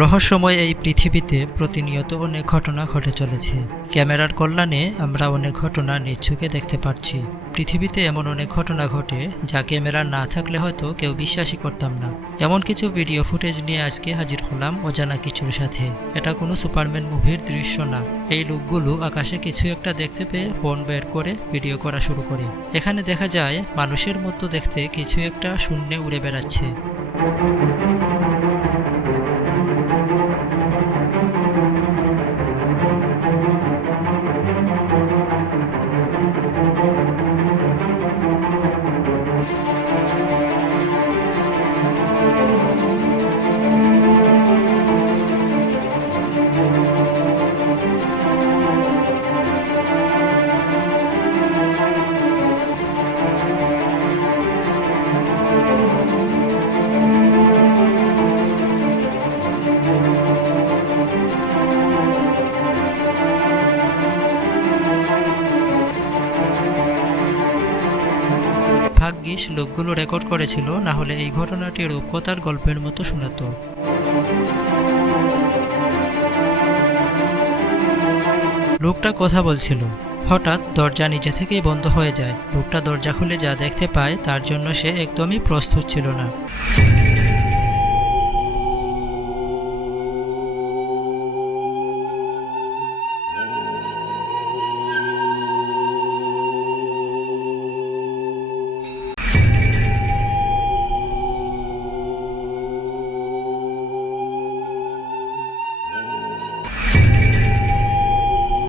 রহস্যময় এই পৃথিবীতে প্রতিনিয়ত অনেক ঘটনা ঘটে চলেছে। ক্যামেরার কল্যাণে আমরা অনেক ঘটনা নিচ্ছকে দেখতে পাচ্ছি। পৃথিবীতে এমন অনেক ঘটনা ঘটে যা ক্যামেরা না থাকলে হয়তো কেউ বিশ্বাসই করতাম না। এমন কিছু ভিডিও ফুটেজ নিয়ে আজকে হাজির হলাম অজানা কিছুর সাথে। এটা কোনো সুপারম্যান মুভির দৃশ্য না। এই লোকগুলো আকাশে কিছু একটা দেখতে পেয়ে ফোন বের করে ভিডিও করা শুরু করে। এখানে দেখা যায় মানুষের মতো দেখতে কিছু একটা শূন্যে উড়ে বেড়াচ্ছে। ভাগ্যিস লোকগুলো রেকর্ড করেছিল, না হলে এই ঘটনাটি রূপকথার গল্পের মতো শোনাতো। লোকটা কথা বলছিল, হঠাৎ দরজা নিজে থেকেই বন্ধ হয়ে যায়। লোকটা দরজা খুলে যা দেখতে পায় তার জন্য সে একদমই প্রস্তুত ছিল না।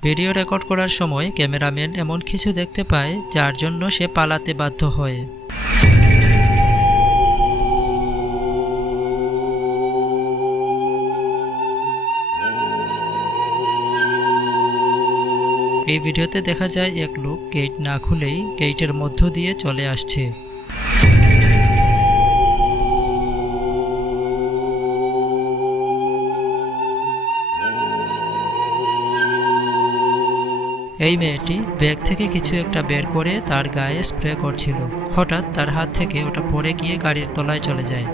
ভিডিও রেকর্ড করার সময় ক্যামেরাম্যান এমন কিছু দেখতে পায় যার জন্য সে পালাতে বাধ্য হয়। এই ভিডিওতে দেখা যায় এক লোক গেট না খুলেই গেটের মধ্য দিয়ে চলে আসছে। এই মেয়েটি ব্যাগ থেকে কিছু একটা বের করে তার গায়ে স্প্রে করছিল। হঠাৎ তার হাত থেকে ওটা পড়ে গিয়ে গাড়ির তলায় চলে যায়।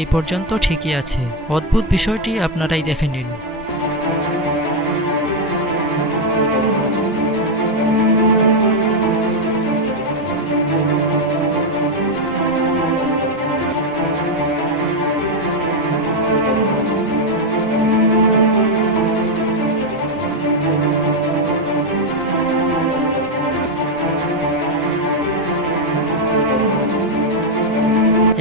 এই পর্যন্ত ঠিকই আছে। অদ্ভুত বিষয়টি আপনারাই দেখে নিন।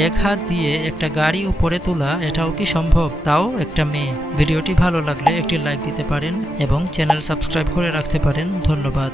এক হাত দিয়ে একটা গাড়ি উপরে তোলা, এটাও কি সম্ভব? তাও একটা মেয়ে। ভিডিওটি ভালো লাগলে একটি লাইক দিতে পারেন এবং চ্যানেল সাবস্ক্রাইব করে রাখতে পারেন। ধন্যবাদ।